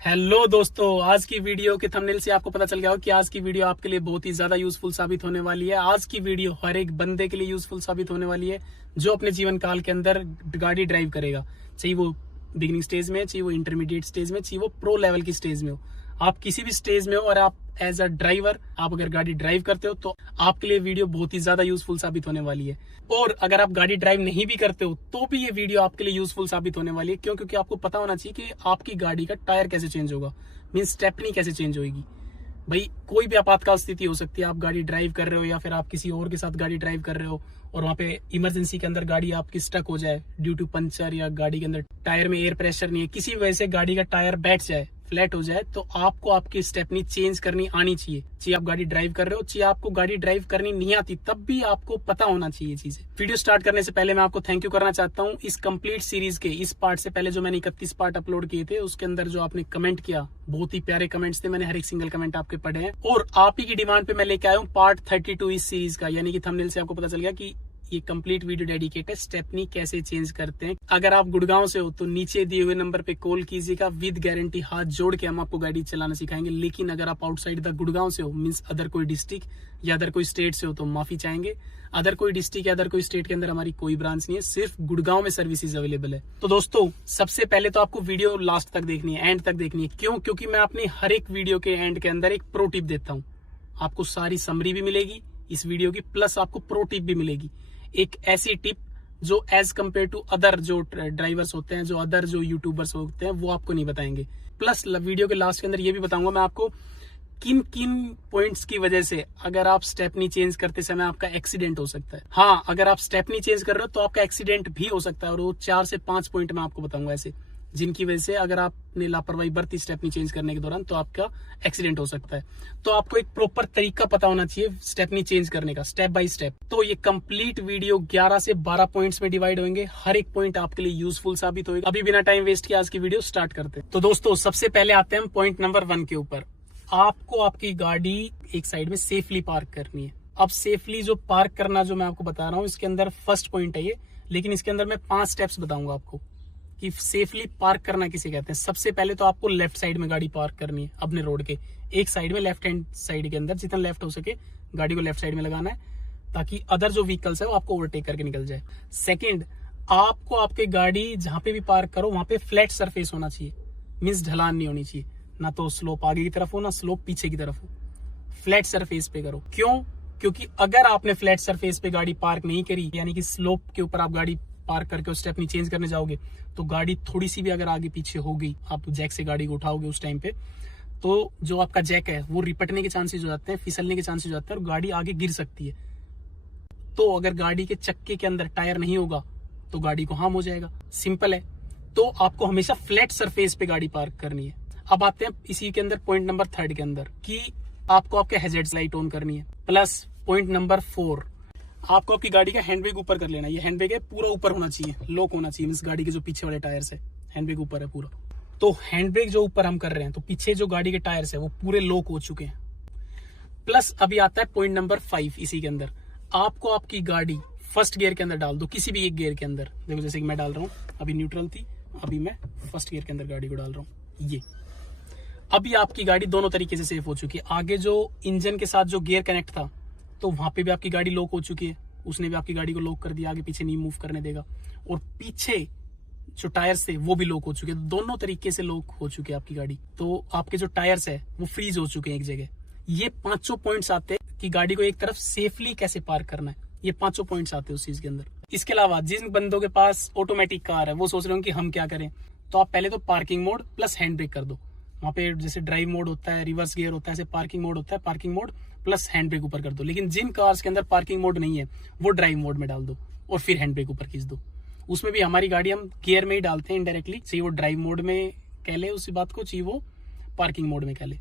Hello दोस्तों, आज की वीडियो के थंबनेल से आपको पता चल गया हो कि आज की वीडियो आपके लिए बहुत ही ज्यादा यूजफुल साबित होने वाली है। आज की वीडियो हर एक बंदे के लिए यूजफुल साबित होने वाली है जो अपने जीवन काल के अंदर गाड़ी ड्राइव करेगा, चाहे वो बिगिनिंग स्टेज में, चाहे वो इंटरमीडिएट स्टेज में, चाहे वो प्रो लेवल की स्टेज में हो। आप किसी भी स्टेज में हो और आप एज अ ड्राइवर आप अगर गाड़ी ड्राइव करते हो तो आपके लिए वीडियो बहुत ही ज्यादा यूजफुल साबित होने वाली है। और अगर आप गाड़ी ड्राइव नहीं भी करते हो तो भी ये वीडियो आपके लिए यूजफुल साबित होने वाली है। क्यों? क्योंकि आपको पता होना चाहिए कि आपकी गाड़ी का टायर कैसे चेंज होगा, मीन स्टेपनी कैसे चेंज होगी। भाई कोई भी आपातकाल स्थिति हो सकती है, आप गाड़ी ड्राइव कर रहे हो या फिर आप किसी और के साथ गाड़ी ड्राइव कर रहे हो और वहां पे इमरजेंसी के अंदर गाड़ी आपकी स्टक हो जाए ड्यू टू पंचर, या गाड़ी के अंदर टायर में एयर प्रेशर नहीं है, किसी वजह से गाड़ी का टायर बैठ जाए, फ्लैट हो जाए, तो आपको आपकी स्टेपनी चेंज करनी आनी चाहिए। चाहे आप गाड़ी ड्राइव कर रहे हो, चाहे आपको गाड़ी ड्राइव करनी नहीं आती, तब भी आपको पता होना चाहिए चीजें। वीडियो स्टार्ट करने से पहले मैं आपको थैंक यू करना चाहता हूँ। इस कंप्लीट सीरीज के इस पार्ट से पहले जो मैंने 31 पार्ट अपलोड किए थे, उसके अंदर जो आपने कमेंट किया, बहुत ही प्यारे कमेंट्स थे, मैंने हर एक सिंगल कमेंट आपके पढ़े हैं। और आप ही की डिमांड पे मैं लेके आया हूँ पार्ट 32 इस सीरीज का, यानी कि थंबनेल से आपको पता चल गया कि ये कंप्लीट वीडियो डेडिकेट है स्टेपनी कैसे चेंज करते हैं। अगर आप गुड़गांव से हो तो नीचे दिए हुए नंबर पे कॉल कीजिएगा, विद गारंटी हाथ जोड़ के हम आपको गाड़ी चलाना सिखाएंगे। लेकिन अगर आप आउटसाइड द गुड़गांव से हो, मींस अदर कोई डिस्ट्रिक्ट या अदर कोई स्टेट से हो, तो माफी चाहेंगे। अदर कोई डिस्ट्रिक्ट या अदर कोई स्टेट के अंदर हमारी कोई ब्रांच नहीं है, सिर्फ गुड़गांव में सर्विसेज अवेलेबल है। तो दोस्तों, सबसे पहले तो आपको वीडियो लास्ट तक देखनी है, एंड तक देखनी है। क्यों? क्योंकि मैं अपनी हर एक वीडियो के एंड के अंदर एक प्रो टिप देता हूँ। आपको सारी समरी भी मिलेगी इस वीडियो की, प्लस आपको प्रो टिप भी मिलेगी। एक ऐसी टिप जो एज कम्पेयर टू अदर जो ड्राइवर्स होते हैं, जो अदर जो यूट्यूबर्स होते हैं, वो आपको नहीं बताएंगे। प्लस वीडियो के लास्ट के अंदर ये भी बताऊंगा मैं आपको किन किन पॉइंट्स की वजह से अगर आप स्टेपनी चेंज करते समय आपका एक्सीडेंट हो सकता है। हाँ, अगर आप स्टेपनी चेंज कर रहे हो तो आपका एक्सीडेंट भी हो सकता है, और वो 4 से 5 पॉइंट मैं आपको बताऊंगा ऐसे, जिनकी वजह से अगर आपने लापरवाही बरती स्टेपनी चेंज करने के दौरान तो आपका एक्सीडेंट हो सकता है। तो आपको एक प्रॉपर तरीका पता होना चाहिए स्टेपनी चेंज करने का, स्टेप बाय स्टेप। तो ये कंप्लीट वीडियो 11 से 12 पॉइंट्स में डिवाइड होंगे, हर एक पॉइंट आपके लिए यूजफुल साबित होगा। अभी बिना टाइम वेस्ट किए आज की वीडियो स्टार्ट करते हैं। तो दोस्तों, सबसे पहले आते हैं पॉइंट नंबर 1 के ऊपर। आपको आपकी गाड़ी एक साइड में सेफली पार्क करनी है। अब सेफली जो पार्क करना जो मैं आपको बता रहा हूँ, इसके अंदर फर्स्ट पॉइंट है ये, लेकिन इसके अंदर मैं 5 स्टेप्स बताऊंगा आपको कि सेफली पार्क करना किसे कहते हैं। सबसे पहले तो आपको लेफ्ट साइड में गाड़ी पार्क करनी है, अपने रोड के एक साइड में, लेफ्ट हैंड साइड के अंदर, जितना लेफ्ट हो सके गाड़ी को लेफ्ट साइड में लगाना है, ताकि अदर जो व्हीकल्स है वो आपको ओवरटेक करके निकल जाए। सेकंड, आपको आपके गाड़ी जहां पे भी पार्क करो वहां पे फ्लैट सरफेस होना चाहिए, मींस ढलान नहीं होनी चाहिए, ना तो स्लोप आगे की तरफ हो ना स्लोप पीछे की तरफ हो। फ्लैट सरफेस पे करो। क्यों? क्योंकि अगर आपने फ्लैट सरफेस पे गाड़ी पार्क नहीं करी, यानी कि स्लोप के ऊपर आप गाड़ी पार्क करके उस स्टेपनी चेंज करने जाओगे, तो गाड़ी थोड़ी सी भी अगर आगे पीछे हो गई, आप जैक से गाड़ी को उठाओगे उस टाइम पे, तो जो आपका जैक है वो रिपटने के चांसेस हो जाते हैं, फिसलने के चांसेस हो जाते हैं और गाड़ी आगे गिर सकती है। तो अगर गाड़ी के चक्के के अंदर टायर नहीं होगा तो गाड़ी को हार्म हो जाएगा। सिंपल है। तो आपको हमेशा फ्लैट सरफेस पे गाड़ी पार्क करनी है। अब आते हैं इसी के अंदर पॉइंट नंबर 3 के अंदर कि आपको आपके हैजर्ड्स लाइट ऑन करनी है। प्लस पॉइंट नंबर 4, आपको आपकी गाड़ी का हैंडब्रेक ऊपर कर लेना है। ये हैंडब्रेक है पूरा ऊपर होना चाहिए, लॉक होना चाहिए, मींस गाड़ी के जो पीछे वाले टायर्स है, हैंडब्रेक ऊपर है पूरा। तो हैंडब्रेक जो ऊपर हम कर रहे हैं, तो पीछे जो गाड़ी के टायर्स है वो पूरे लॉक हो चुके हैं। प्लस अभी आता है पॉइंट नंबर 5 इसी के अंदर, आपको आपकी गाड़ी फर्स्ट गियर के अंदर डाल दो, किसी भी एक गियर के अंदर। देखो जैसे कि मैं डाल रहा हूँ, अभी न्यूट्रल थी, अभी मैं फर्स्ट गियर के अंदर गाड़ी को डाल रहा हूँ। ये अभी आपकी गाड़ी दोनों तरीके से सेफ हो चुकी है। आगे जो इंजन के साथ जो गियर कनेक्ट था, तो वहां पे भी आपकी गाड़ी लॉक हो चुकी है, उसने भी आपकी गाड़ी को लॉक कर दिया, आगे पीछे नहीं मूव करने देगा। और पीछे जो टायर्स थे वो भी लॉक हो चुके हैं, दोनों तरीके से लॉक हो चुकी है आपकी गाड़ी। तो आपके जो टायर्स है वो फ्रीज हो चुके हैं एक जगह। ये 5 पॉइंट्स आते हैं कि गाड़ी को एक तरफ सेफली कैसे पार्क करना है, ये 5 पॉइंट्स आते हैं उस चीज के अंदर। इसके अलावा जिन बंदों के पास ऑटोमेटिक कार है वो सोच रहे हो कि हम क्या करें, तो आप पहले तो parking mode plus hand brake कर दो। वहां पे जैसे ड्राइव मोड होता है, रिवर्स गियर होता है, ऐसे पार्किंग मोड होता है, parking mode plus hand brake ऊपर कर दो। लेकिन जिन कार्स के अंदर पार्किंग मोड नहीं है वो ड्राइव मोड में डाल दो और फिर हैंड ब्रेक ऊपर खींच दो। उसमें भी हमारी गाड़ी हम गियर में ही डालते हैं इनडायरेक्टली, चाहिए वो ड्राइव मोड में कह ले उसी बात को, चाहिए वो पार्किंग मोड में कह ले।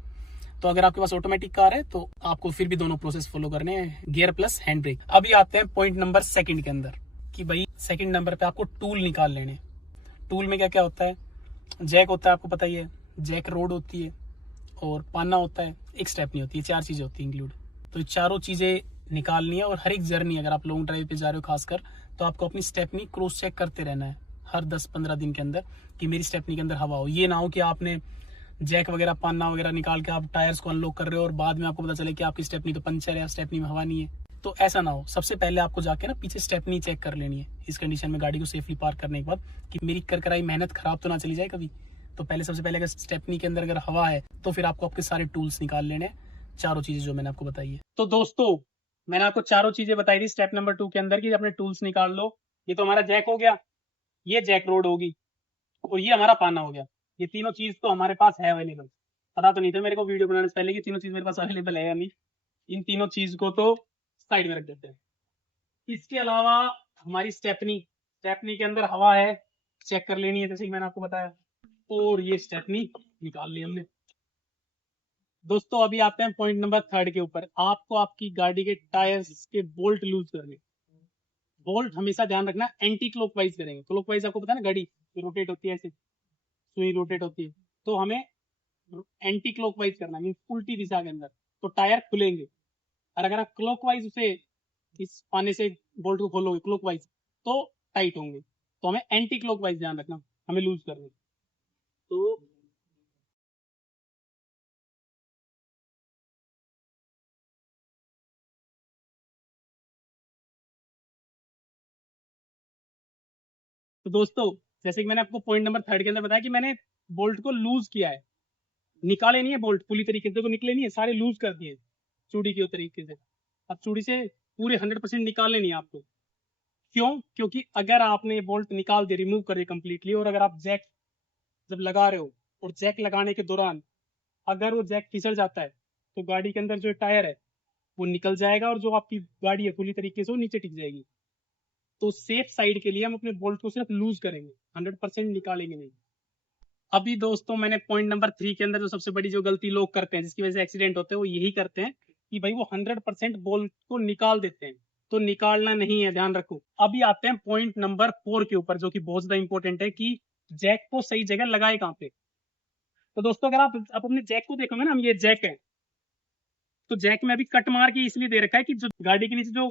तो अगर आपके पास ऑटोमेटिक कार है तो आपको फिर भी दोनों प्रोसेस फॉलो करने हैं, गियर प्लस हैंड ब्रेक। अभी आते हैं पॉइंट नंबर 2 के अंदर कि भाई 2 नंबर पे आपको टूल निकाल लेने। टूल में क्या क्या होता है? जैक होता है, आपको पता ही है, जैक रोड होती है और पाना होता है, एक स्टेपनी होती है, 4 चीजें होती है इंक्लूड। तो चारों चीजें निकालनी है। और हर एक जर्नी अगर आप लॉन्ग ड्राइव पे जा रहे हो खासकर, तो आपको अपनी स्टेपनी क्रॉस चेक करते रहना है हर 10-15 दिन के अंदर कि मेरी स्टेपनी के अंदर हवा हो। ये ना हो कि आपने जैक वगैरह पन्ना वगैरह निकाल के आप टायर्स को अनलॉक कर रहे हो और बाद में आपको पता चले कि आपकी स्टेपनी तो पंचर है, स्टेपनी में हवा नहीं है। तो ऐसा ना हो, सबसे पहले आपको जाके ना पीछे स्टेपनी चेक कर लेनी है इस कंडीशन में गाड़ी को सेफली पार्क करने के बाद, कि मेरी कर कराई मेहनत खराब तो ना चली जाए कभी। तो पहले सबसे पहले अगर स्टेपनी के अंदर अगर हवा है तो फिर आपको आपके सारे टूल्स निकाल लेने हैं, चारों चीजें जो मैंने आपको बताई है। तो दोस्तों मैंने आपको चारों चीजें बताई थी स्टेप नंबर 2 के अंदर कि अपने टूल्स निकाल लो। ये तो हमारा जैक हो गया, ये जैक रोड होगी, और ये हमारा पाना हो गया। ये तीनों चीज तो हमारे पास है अवेलेबल। पता तो नहीं था मेरे को वीडियो बनाने से पहले कि तीनों चीज मेरे पास अवेलेबल है या नहीं। इन तीनों चीज को तो साइड में रख देते हैं। इसके अलावा हमारी स्टेपनी, स्टेपनी के अंदर हवा है, चेक कर लेनी है जैसे कि मैंने आपको बताया, और ये स्टेपनी निकाल ली हमने। दोस्तों अभी आते हैं पॉइंट नंबर 3 के ऊपर। आपको आपकी गाड़ी के टायर्स के बोल्ट लूज करने। बोल्ट हमेशा ध्यान रखना एंटी क्लॉकवाइज करेंगे। क्लॉकवाइज आपको पता है ना, गाड़ी रोटेट होती है ऐसे, सुई रोटेट होती है, तो हमें एंटी क्लॉकवाइज करना है, मींस उल्टी दिशा के अंदर। तो टायर खुलेंगे, और अगर आप क्लॉकवाइज उसे इस पाने से बोल्ट को खोलोगे क्लॉकवाइज तो टाइट होंगे। तो हमें एंटी क्लॉकवाइज ध्यान रखना, हमें लूज करने। तो दोस्तों जैसे कि मैंने आपको पॉइंट नंबर 3 के अंदर बताया कि मैंने बोल्ट को लूज किया है, निकाले नहीं है बोल्ट पूरी तरीके से, तो निकले नहीं है, सारे लूज कर दिए चूड़ी के तरीके से। अब चूड़ी से पूरे 100% निकालने नहीं है आपको। क्यों? क्योंकि अगर आपने ये बोल्ट निकाल दिए, रिमूव कर दिए कंप्लीटली, और अगर आप जैक जब लगा रहे हो और जैक लगाने के दौरान अगर वो जैक फिसल जाता है तो गाड़ी के अंदर जो टायर है वो निकल जाएगा, और जो आपकी गाड़ी है पूरी तरीके से वो नीचे टिक जाएगी। तो सेफ साइड के लिए हम अपने बोल्ट को सिर्फ लूज करेंगे, 100% निकालेंगे नहीं। अभी दोस्तों मैंने पॉइंट नंबर 3 के अंदर जो सबसे बड़ी जो गलती लोग करते हैं जिसकी वजह से एक्सीडेंट होते हैं वो यही करते हैं कि भाई वो 100% बोल्ट को निकाल देते हैं। तो निकालना नहीं है, ध्यान रखो। अभी आते हैं पॉइंट नंबर 4 के ऊपर, जो कि बहुत ज्यादा इंपॉर्टेंट है कि जैक को सही जगह लगाए कहाँ पे। तो दोस्तों अगर आप अपने जैक को देखोगे ना, ये जैक है, तो जैक में अभी कट मार के इसलिए दे रखा है कि जो गाड़ी के नीचे जो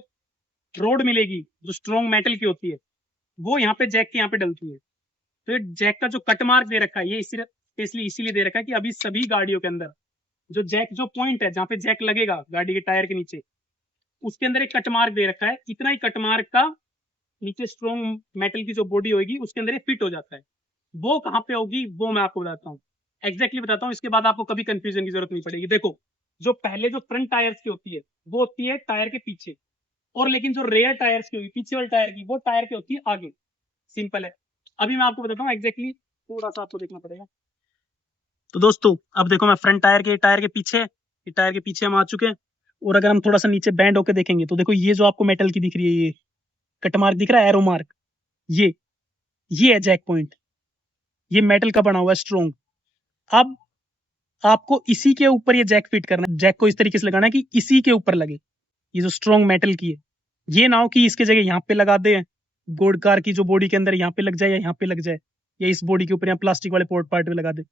रोड मिलेगी जो स्ट्रॉन्ग मेटल की होती है वो यहाँ पे जैक के यहाँ पे डलती है। तो ये जैक का जो कट मार्क दे रखा है ये स्पेशली इसीलिए दे रखा है कि अभी सभी गाड़ियों के अंदर जो जैक जो पॉइंट है जहाँ पे जैक लगेगा गाड़ी के टायर के नीचे, उसके अंदर एक कट मार्क दे रखा है। इतना ही कट मार्क का नीचे स्ट्रॉन्ग मेटल की जो बॉडी होगी उसके अंदर फिट हो जाता है। वो कहाँ पे होगी वो मैं आपको बताता हूँ, एग्जैक्टली बताता हूँ, इसके बाद आपको कभी कंफ्यूजन की जरूरत नहीं पड़ेगी। देखो जो पहले जो फ्रंट टायर्स की होती है वो होती है टायर के पीछे, और लेकिन जो रेयर टायर्स की होगी पीछे वाले टायर की वो टायर की होती है आगे। सिंपल है। अभी मैं आपको बताता हूँ एग्जैक्टली, थोड़ा सा आपको देखना पड़ेगा। तो दोस्तों अब देखो मैं फ्रंट टायर के पीछे हम आ चुके हैं, और अगर हम थोड़ा सा नीचे बैंड होकर देखेंगे तो देखो ये जो आपको मेटल की दिख रही है, ये कट मार्क दिख रहा है, एरो मार्क, ये ये है जैक पॉइंट। ये मेटल का बना हुआ है स्ट्रॉन्ग। अब आपको इसी के ऊपर ये जैक फिट करना है, जैक को इस तरीके से लगाना है कि इसी के ऊपर लगे, ये जो स्ट्रॉन्ग मेटल की है। ये ना हो कि इसके जगह यहाँ पे लगा दे, गोल्ड कार की जो बॉडी के अंदर यहाँ पे लग जाए या यहाँ पे लग जाए, या इस बॉडी के ऊपर या प्लास्टिक वाले पोर्ट पार्ट में लगा दे।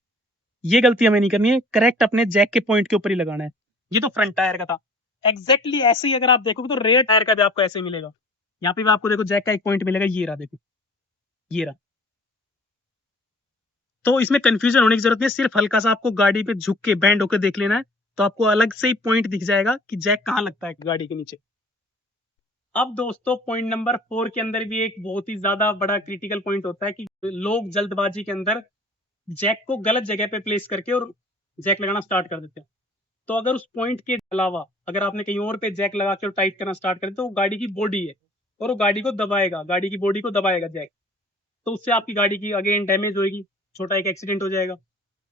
ये गलती हमें नहीं करनी है, करेक्ट अपने जैक के पॉइंट के ऊपर ही लगाना है। ये तो फ्रंट टायर का था। एग्जैक्टली ऐसे ही अगर आप देखोगे तो रेयर टायर का भी आपको ऐसे मिलेगा। यहाँ पे भी आपको देखो जैक का एक पॉइंट मिलेगा, ये रहा, देखो ये रहा। तो इसमें कंफ्यूजन होने की जरूरत नहीं है, सिर्फ हल्का सा आपको गाड़ी पे झुक के बैंड होकर देख लेना है, तो आपको अलग से ही पॉइंट दिख जाएगा कि जैक कहाँ लगता है गाड़ी के नीचे। अब दोस्तों पॉइंट नंबर 4 के अंदर भी एक बहुत ही ज्यादा बड़ा क्रिटिकल पॉइंट होता है कि लोग जल्दबाजी के अंदर जैक को गलत जगह पे प्लेस करके और जैक लगाना स्टार्ट कर देते हैं। तो अगर उस पॉइंट के अलावा अगर आपने कहीं और पे जैक लगा के टाइट करना स्टार्ट कर दिया तो वो गाड़ी की बॉडी है और वो गाड़ी को दबाएगा, गाड़ी की बॉडी को दबाएगा जैक। तो उससे आपकी गाड़ी की अगेन डैमेज होगी, छोटा एक एक्सीडेंट हो जाएगा।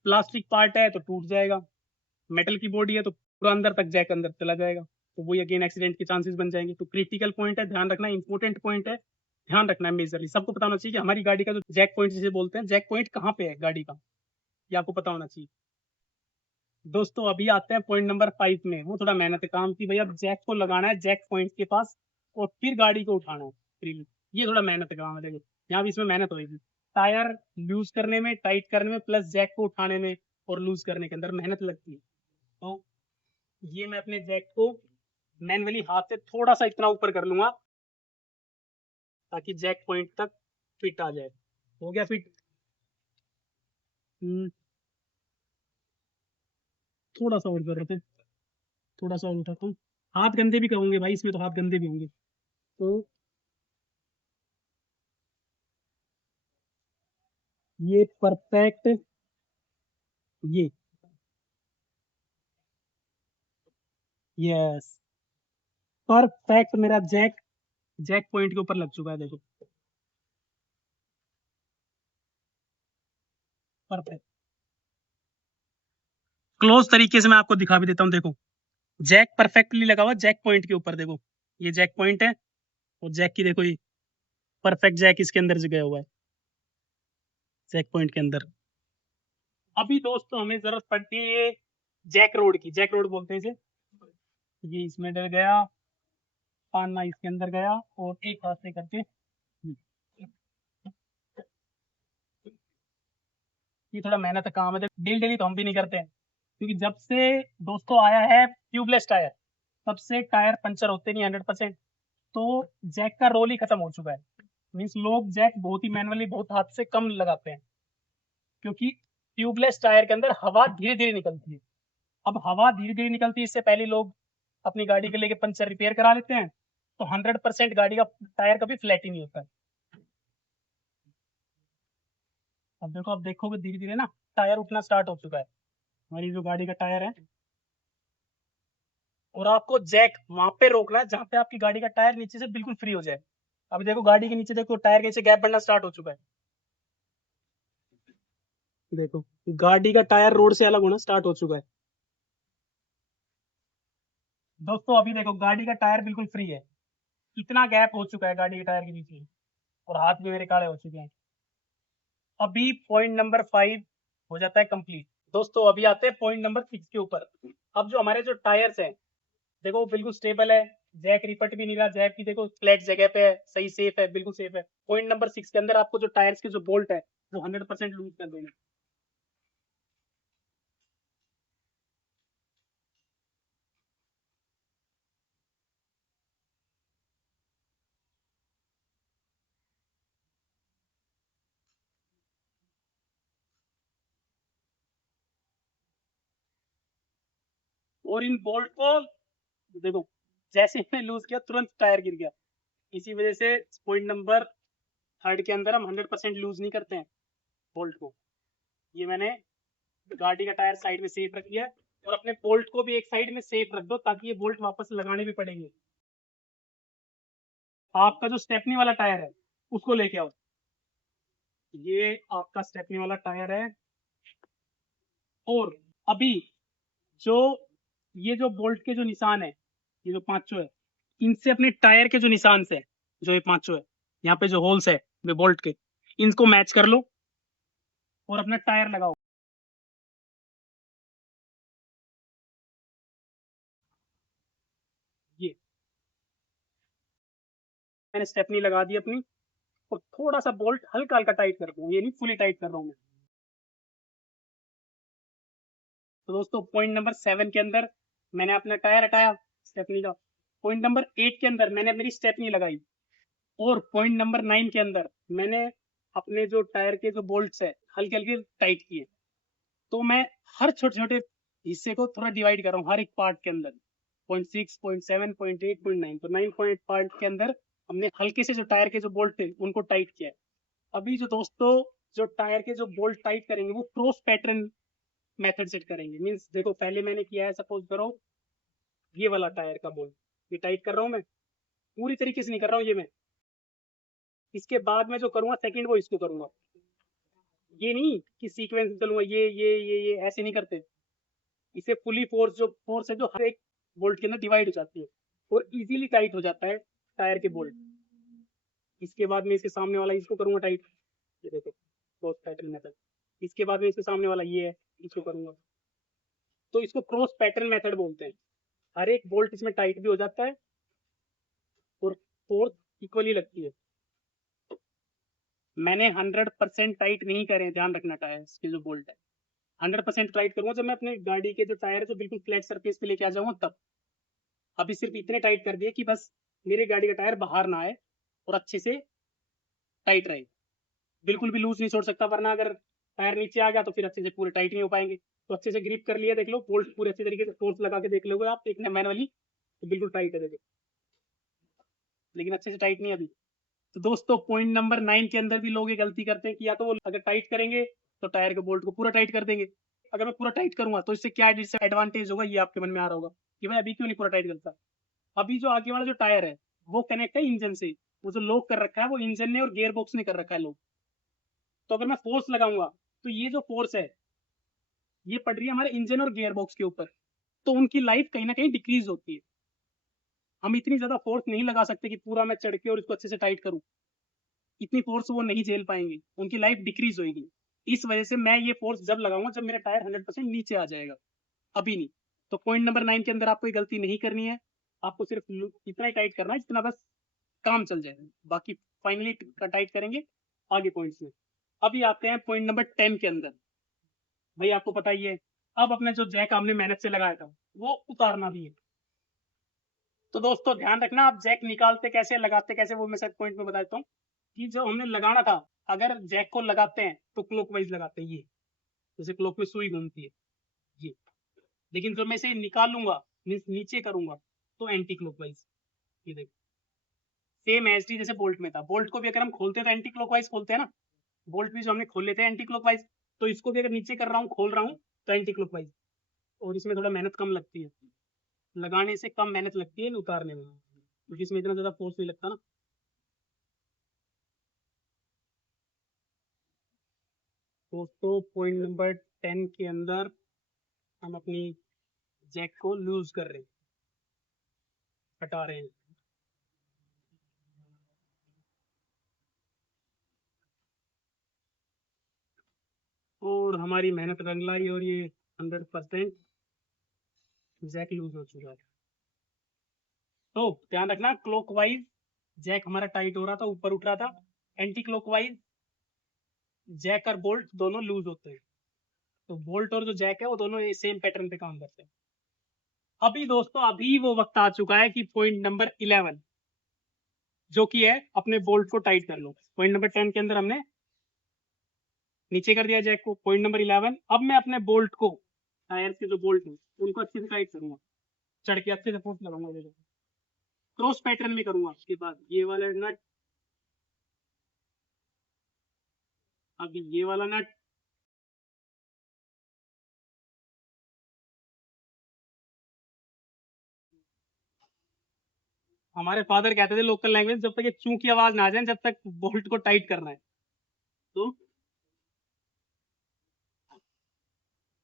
प्लास्टिक पार्ट है तो टूट जाएगा, मेटल की बॉडी है तो पूरा अंदर तक जैक अंदर चला जाएगा, तो वही अगेन एक्सीडेंट के चांसेस बन जाएंगे। तो क्रिटिकल पॉइंट है, ध्यान रखना, इंपॉर्टेंट पॉइंट है, ध्यान रखना है मेजरली। सबको पता होना चाहिए कि हमारी गाड़ी का जो जैक पॉइंट जिसे बोलते हैं, जैक पॉइंट कहाँ पे है गाड़ी का, ये आपको पता होना चाहिए। दोस्तों अभी आते हैं पॉइंट नंबर 5 में। वो थोड़ा मेहनत का काम की भाई, अब जैक को लगाना है जैक पॉइंट के पास और फिर गाड़ी को उठाना है फ्रीली। ये थोड़ा मेहनत का काम है, देखो यहाँ भी इसमें मेहनत होगी, टायर लूज करने में, टाइट करने में, प्लस जैक को उठाने में और लूज करने के अंदर मेहनत लगती है। तो ये मैं अपने जैक को मैनुअली हाथ से थोड़ा सा इतना ऊपर कर लूंगा ताकि जैक पॉइंट तक फिट आ जाए। हो गया फिट। थोड़ा सा और जरूरत है, थोड़ा सा और उठाता हूँ। हाथ गंदे भी होंगे भाई, इसमें तो हाथ गंदे भी होंगे। तो ये परफेक्ट, ये, यस, परफेक्ट मेरा जैक, जैक पॉइंट के ऊपर लग चुका है, देखो परफेक्ट। क्लोज तरीके से मैं आपको दिखा भी देता हूँ, देखो जैक परफेक्टली लगा हुआ जैक पॉइंट के ऊपर, देखो ये जैक पॉइंट है, और जैक की देखो ये परफेक्ट जैक इसके अंदर से गया हुआ है, जैक पॉइंट के अंदर। अभी दोस्तों हमें जरूरत पड़ती है ये जैक रोड की, जैक रोड बोलते हैं इसे। ये इसमें डल गया, पाना इसके अंदर गया, और एक हाथ से करके, ये थोड़ा मेहनत का काम है, डेली डेली तो हम भी नहीं करते हैं, क्योंकि जब से दोस्तों आया है ट्यूबलेस टायर, तब से टायर पंचर होते नहीं 100%। तो जैक का रोल ही खत्म हो चुका है। मीन्स लोग जैक बहुत ही मैनुअली, बहुत हाथ से कम लगाते हैं, क्योंकि ट्यूबलेस टायर के अंदर हवा धीरे धीरे निकलती है। अब हवा धीरे धीरे निकलती है, इससे पहले लोग अपनी गाड़ी के लेके पंचर रिपेयर करा लेते हैं, तो 100% गाड़ी का टायर कभी फ्लैट ही नहीं होता है। अब देखो, अब देखोगे धीरे धीरे ना टायर उठना स्टार्ट हो चुका है, हमारी जो गाड़ी का टायर है। और आपको जैक वहां पे रोकना है जहां पे आपकी गाड़ी का टायर नीचे से बिल्कुल फ्री हो जाए। अब देखो गाड़ी के नीचे, देखो टायर के नीचे गैप बनना स्टार्ट हो चुका है, देखो गाड़ी का टायर रोड से अलग होना स्टार्ट हो चुका है। दोस्तों अभी देखो गाड़ी का टायर बिल्कुल फ्री है, इतना गैप हो चुका है गाड़ी के टायर के नीचे, और हाथ भी मेरे काले हो चुके हैं। अभी पॉइंट नंबर 5 हो जाता है कंप्लीट। दोस्तों अभी आते हैं पॉइंट नंबर 6 के ऊपर। अब जो हमारे जो टायर्स हैं, देखो वो बिल्कुल स्टेबल है, जैक रिपट भी नहीं रहा, जैक की देखो फ्लैट जगह पे है, सही सेफ है, बिल्कुल सेफ है। पॉइंट नंबर 6 के अंदर आपको जो टायर्स के जो बोल्ट है वो 100% लूज कर देना। और इन बोल्ट को देखो, जैसे ही मैंने लूज किया तुरंत टायर गिर गया। इसी वजह से पॉइंट नंबर 3 के अंदर हम 100% लूज नहीं करते हैं बोल्ट को। ये मैंने गाड़ी का टायर साइड में सेफ रख लिया है, और अपने बोल्ट को भी एक साइड में सेफ रख दो, ताकि ये बोल्ट वापस लगाने भी पड़ेंगे। आपका जो स्टेपनी वाला टायर है उसको लेके आओ, ये आपका स्टेपनी वाला टायर है। और अभी जो ये जो बोल्ट के जो निशान है, ये जो पांचों है, इनसे अपने टायर के जो निशान से, जो ये पांचों है, यहाँ पे जो होल्स है बोल्ट के, इनको मैच कर लो और अपना टायर लगाओ। ये मैंने स्टेपनी लगा दी अपनी, और थोड़ा सा बोल्ट हल्का हल्का टाइट कर दूँ, ये नहीं फुली टाइट कर रहा हूँ मैं। तो दोस्तों पॉइंट नंबर 7 के अंदर मैंने अपना टायर हटाया स्टेपनी का, पॉइंट नंबर 8 के अंदर मैंने मेरी स्टेपनी लगाई, और पॉइंट नंबर 9 के अंदर मैंने अपने जो टायर के जो बोल्ट्स है हल्के हल्के टाइट किए। तो मैं हर छोटे छोटे हिस्से को थोड़ा डिवाइड कर रहा हूँ हर एक पार्ट के अंदर, 0.6, 0.7, 0.8, 0.9, तो 9 पॉइंट पार्ट के अंदर हमने हल्के से जो टायर के जो बोल्ट थे उनको टाइट किया है। अभी जो दोस्तों जो टायर के जो बोल्ट टाइट करेंगे वो क्रॉस पैटर्न मेथड सेट करेंगे। मीन्स देखो पहले मैंने किया है, सपोज करो ये वाला टायर का बोल्ट, ये टाइट कर रहा हूँ मैं, पूरी तरीके से नहीं कर रहा हूँ ये मैं, इसके बाद मैं जो करूंगा सेकंड वो इसको करूंगा। ये नहीं कि सीक्वेंस में चलूंगा, ये ऐसे नहीं करते। इसे फुली फोर्स, जो फोर्स है जो हर एक बोल्ट के अंदर डिवाइड हो जाती है, और इजीली टाइट हो जाता है टायर के बोल्ट। इसके बाद में इसके सामने वाला इसको करूंगा टाइट, ये देखो क्रॉस पैटर्न मेथड। इसके बाद में इसके सामने वाला ये है, इसको करूंगा, तो इसको क्रॉस पैटर्न मेथड बोलते हैं। हर एक बोल्ट इसमें टाइट भी हो जाता है, और फोर्स इक्वली लगती है। मैंने 100% टाइट नहीं करे, ध्यान रखना टायर के जो बोल्ट है। 100% टाइट करूंगा जब मैं अपने गाड़ी के जो टायर है जो बिल्कुल फ्लैट सरफेस पे लेके आ जाऊंगा तब। अभी सिर्फ इतने टाइट कर दिए कि बस मेरे गाड़ी का टायर बाहर ना आए, और अच्छे से टाइट रहे, बिल्कुल भी लूज नहीं छोड़ सकता, वरना अगर टायर नीचे आ गया तो फिर अच्छे से पूरे टाइट नहीं हो पाएंगे। तो अच्छे से ग्रिप कर लिया, देख लो बोल्ट पूरे अच्छे तरीके से फोर्स लगा के देख लोगे आप, एक मैनुअली तो बिल्कुल टाइट है देखो, लेकिन अच्छे से टाइट नहीं है अभी। तो दोस्तों पॉइंट नंबर 9 के अंदर भी लोग ये गलती करते हैं कि या तो वो अगर टाइट करेंगे तो टायर के बोल्ट को पूरा टाइट कर देंगे, अगर मैं पूरा टाइट करूंगा तो इससे क्या डिसएडवांटेज होगा ये आपके मन में आ रहा होगा कि भाई अभी क्यों नहीं पूरा टाइट करता। अभी जो आगे वाला जो टायर है वो कनेक्ट है इंजन से, वो जो लॉक कर रखा है वो इंजन ने और गियर बॉक्स ने कर रखा है लॉक। तो अगर मैं फोर्स लगाऊंगा तो ये जो फोर्स है ये पड़ रही है हमारे इंजन और गियर बॉक्स के ऊपर, तो उनकी लाइफ कहीं ना कहीं डिक्रीज होती है। हम इतनी ज्यादा फोर्स नहीं लगा सकते कि पूरा मैं चढ़ के और इसको अच्छे से टाइट करूं, इतनी फोर्स वो नहीं झेल पाएंगे, उनकी लाइफ डिक्रीज होगी। इस वजह से मैं ये फोर्स जब लगाऊंगा जब मेरा टायर 100% नीचे आ जाएगा, अभी नहीं। तो पॉइंट नंबर 9 के अंदर आपको ये गलती नहीं करनी है, आपको सिर्फ इतना ही टाइट करना है जितना बस काम चल जाए, बाकी फाइनली टाइट करेंगे आगे पॉइंट्स में। अभी आते हैं पॉइंट नंबर 10 के अंदर। भाई आपको पता ही है, अब अपने जो जैक हमने मेहनत से लगाया था वो उतारना भी है। तो दोस्तों ध्यान रखना, आप जैक निकालते कैसे लगाते कैसे वो मैं सेट पॉइंट में बता देता हूँ कि जो हमने लगाना था, अगर जैक को लगाते हैं तो क्लॉकवाइज लगाते हैं, ये जैसे क्लॉक में सुई घूमती है ये, लेकिन जब मैं इसे निकालूंगा नीचे करूंगा तो एंटी क्लॉकवाइज, ये देखो सेम एज डी जैसे बोल्ट में था। बोल्ट को भी अगर हम खोलते हैं तो एंटी क्लॉकवाइज खोलते हैं ना, बोल्ट भी जो हमने खोल लेते हैं एंटी क्लॉकवाइज, तो इसको भी अगर नीचे कर रहा हूँ खोल रहा हूँ तो एंटी क्लॉकवाइज। और इसमें थोड़ा मेहनत कम लगती है, लगाने से कम मेहनत लगती है उतारने में, क्योंकि इसमें इतना ज्यादा फोर्स नहीं लगता ना। दोस्तों पॉइंट नंबर 10 के अंदर हम अपनी जैक को लूज कर रहे हैं, हटा रहे हैं। और हमारी मेहनत रंग लाई और ये 100% जैक लूज हो चुका है। तो ध्यान रखना, क्लॉकवाइज जैक हमारा टाइट हो रहा था, ऊपर उठ रहा था, एंटी क्लॉकवाइज जैक और बोल्ट दोनों लूज होते हैं। तो बोल्ट और जो जैक है वो दोनों सेम पैटर्न पे काम करते हैं। अभी दोस्तों अभी वो वक्त आ चुका है कि पॉइंट नंबर 11 जो कि है अपने बोल्ट को टाइट कर लो। पॉइंट नंबर 10 के अंदर हमने नीचे कर दिया जैक को, पॉइंट नंबर 11 अब मैं अपने बोल्ट को, टायर के जो बोल्ट है उनको अच्छे से टाइट करूंगा, चढ़ के अच्छे से फोर्स लगाऊंगा, क्रॉस पैटर्न में करूंगा। उसके बाद ये वाला नट, अभी ये वाला नट, हमारे फादर कहते थे लोकल लैंग्वेज, जब तक ये चू की आवाज ना आ जाए जब तक बोल्ट को टाइट करना है। तो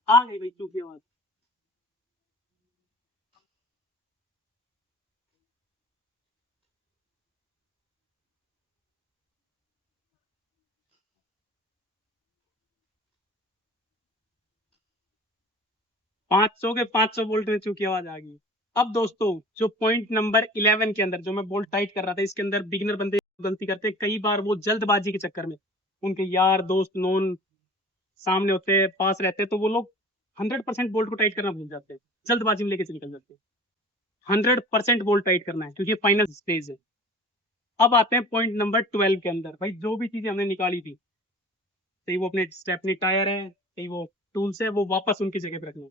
आ गई भाई चू की आवाज। 500 के 500 बोल्ट में चू की आवाज आ गई। अब दोस्तों जो पॉइंट नंबर 11 के अंदर जो मैं बोल्ट टाइट कर रहा था, इसके अंदर बिगिनर बंदे गलती करते हैं कई बार, वो जल्दबाजी के चक्कर में उनके यार दोस्त नॉन सामने होते हैं पास रहते हैं, तो वो लोग 100% बोल्ट को टाइट करना भूल जाते हैं, जल्दबाजी में लेके से निकल जाते हैं। 100% बोल्ट टाइट करना है क्योंकि फाइनल स्टेज है। अब आते हैं पॉइंट नंबर 12 के अंदर। भाई जो भी चीजें हमने निकाली थी, चाहे वो अपने स्टेपनी टायर है, चाहे वो टूल्स है, वो वापस उनकी जगह पर रखना है।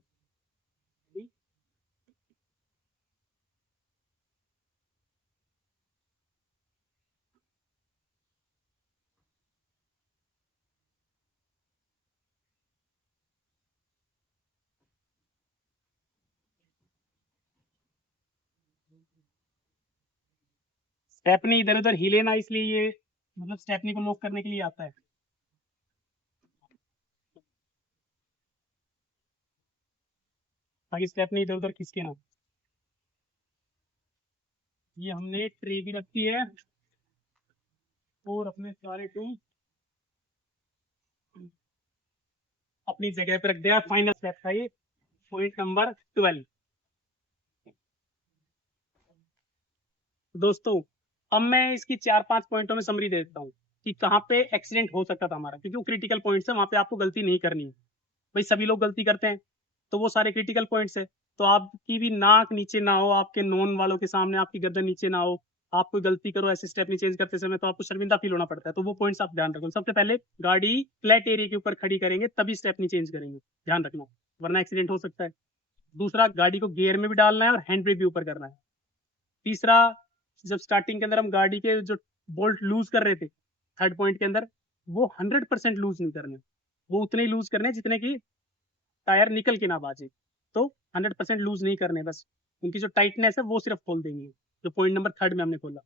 स्टेपनी इधर उधर हिले ना, इसलिए ये मतलब स्टेपनी को लॉक करने के लिए आता है। ताकि स्टेपनी इधर उधर खिसके ना। ये हमने ट्रे भी रखी है और अपने सारे टूल अपनी जगह पे रख दिया। फाइनल स्टेप था ये, पॉइंट नंबर 12। दोस्तों अब मैं इसकी 4-5 पॉइंटों में समरी दे देता हूँ कि कहाँ पे एक्सीडेंट हो सकता था हमारा, क्योंकि वो क्रिटिकल पॉइंट्स है, वहां पे आपको गलती नहीं करनी है। भाई सभी लोग गलती करते हैं, तो वो सारे क्रिटिकल पॉइंट्स है। तो आपकी भी नाक नीचे ना हो, आपके नॉन वालों के सामने आपकी गर्दन नीचे ना हो, आप कोई गलती करो ऐसे स्टेप नहीं चेंज करते समय तो आपको शर्मिंदा फील होना पड़ता है। तो वो पॉइंट्स आप ध्यान रखो। सबसे पहले गाड़ी फ्लैट एरिया के ऊपर खड़ी करेंगे तभी स्टेप नहीं चेंज करेंगे, ध्यान रखना। वरना एक्सीडेंट हो सकता है। दूसरा, गाड़ी को गियर में भी डालना है और हैंड ब्रेक भी ऊपर करना है। तीसरा, जब स्टार्टिंग के अंदर हम गाड़ी के जो बोल्ट लूज कर रहे थे थर्ड पॉइंट के अंदर, वो 100% लूज नहीं करने, वो उतने ही लूज करने जितने की टायर निकल के ना बाजे। तो 100% लूज नहीं करने, बस उनकी जो टाइटनेस है वो सिर्फ खोल देंगे, जो पॉइंट नंबर थर्ड में हमने खोला।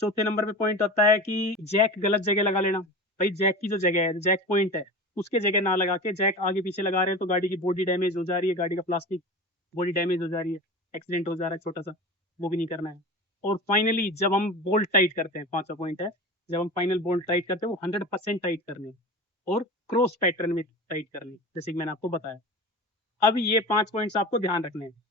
चौथे नंबर पे पॉइंट होता है कि जैक गलत जगह लगा लेना। भाई जैक की जो जगह है, जैक पॉइंट है, उसके जगह ना लगा के जैक आगे पीछे लगा रहे हैं तो गाड़ी की बॉडी डैमेज हो जा रही है, गाड़ी का प्लास्टिक बॉडी डैमेज हो जा रही है, एक्सीडेंट हो जा रहा है छोटा सा, वो भी नहीं करना है। और फाइनली जब हम बोल्ट टाइट करते हैं, पांचवा पॉइंट है, जब हम फाइनल बोल्ट टाइट करते हैं वो 100% टाइट करने हैं और क्रॉस पैटर्न में टाइट करनी, जैसे कि मैंने आपको बताया। अब ये 5 पॉइंट्स आपको ध्यान रखने हैं।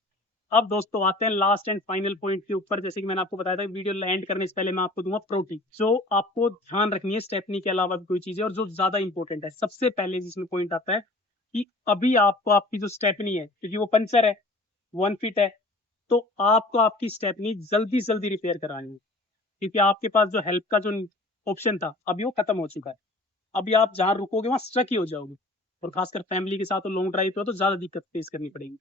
अब दोस्तों आते हैं लास्ट एंड फाइनल पॉइंट के ऊपर। जैसे कि मैंने आपको बताया था, वीडियो लैंड करने से पहले मैं आपको दूंगा प्रो टिप, जो आपको ध्यान रखनी है स्टेपनी के अलावा भी कोई चीजें, और जो ज्यादा इंपॉर्टेंट है। सबसे पहले जिसमें पॉइंट आता है कि अभी आपको आपकी जो स्टेपनी है, क्योंकि वो पंचर है, 1 फीट है, तो आपको आपकी स्टेपनी जल्दी जल्दी रिपेयर करानी है, क्योंकि आपके पास जो हेल्प का जो ऑप्शन था अभी वो खत्म हो चुका है। अभी आप जहां रुकोगे वहां स्ट्रक ही हो जाओगे, और खासकर फैमिली के साथ लॉन्ग ड्राइव पे हो तो ज्यादा दिक्कत फेस करनी पड़ेगी।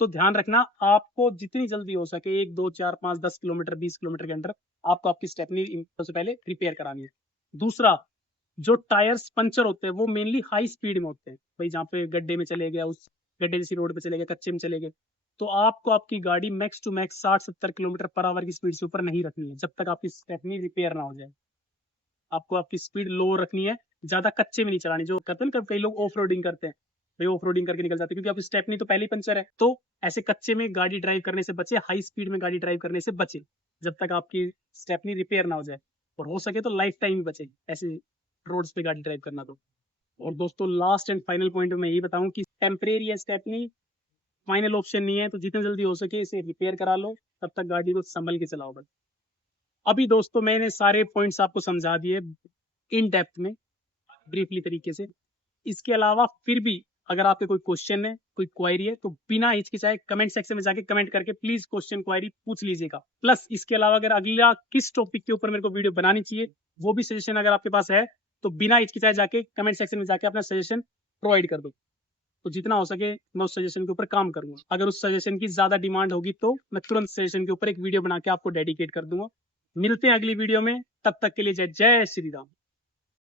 तो ध्यान रखना, आपको जितनी जल्दी हो सके 1, 2, 4, 5, 10 किलोमीटर 20 किलोमीटर के अंदर आपको आपकी स्टेपनी सबसे पहले रिपेयर करानी है। दूसरा, जो टायर्स पंचर होते हैं वो मेनली हाई स्पीड में होते हैं। भाई जहाँ पे गड्ढे में चले गया, उस गड्ढे जैसी रोड पे चले गए, कच्चे में चले गए, तो आपको आपकी गाड़ी max to max 60-70 kilometre per hour की स्पीड से ऊपर नहीं रखनी है जब तक आपकी स्टेपनी रिपेयर ना हो जाए। आपको आपकी स्पीड लो रखनी है, ज्यादा कच्चे में नहीं चलानी। जो करते हैं ना कई लोग ऑफ रोडिंग करते हैं, भाई ऑफ रोडिंग करके निकल जाते हैं, क्योंकि आपकी स्टेपनी तो पहले ही पंचर है। तो ऐसे कच्चे में गाड़ी ड्राइव करने से बचे, हाई स्पीड में गाड़ी ड्राइव करने से बचे जब तक आपकी स्टेपनी रिपेयर ना हो जाए, और हो सके तो लाइफ टाइम ही बचे ऐसे रोड्स पे गाड़ी ड्राइव करना। तो और दोस्तों लास्ट एंड फाइनल पॉइंट में यही बताऊं कि टेम्परेरी है स्टेपनी, फाइनल ऑप्शन नहीं है, तो जितने जल्दी हो सके इसे रिपेयर करा लो, तब तक गाड़ी को संभल के चलाओ बस। अभी दोस्तों मैंने सारे पॉइंट्स आपको समझा दिए इन डेप्थ में, ब्रीफली तरीके से। इसके अलावा फिर भी अगर आपके कोई क्वेश्चन है, कोई क्वायरी है, तो बिना हिचकिचाए कमेंट सेक्शन में जाके कमेंट करके प्लीज क्वेश्चन क्वायरी पूछ लीजिएगा। प्लस इसके अलावा अगर अगला किस टॉपिक के ऊपर मेरे को वीडियो बनानी चाहिए, वो भी सजेशन अगर आपके पास है, तो बिना हिचकिचाए जाके कमेंट सेक्शन में जाके अपना सजेशन प्रोवाइड कर दो। तो जितना हो सके मैं उस सजेशन के ऊपर काम करूंगा। अगर उस सजेशन की ज्यादा डिमांड होगी तो मैं तुरंत सजेशन के ऊपर एक वीडियो बना के आपको डेडिकेट कर दूंगा। मिलते हैं अगली वीडियो में, तब तक के लिए जय जय श्री राम।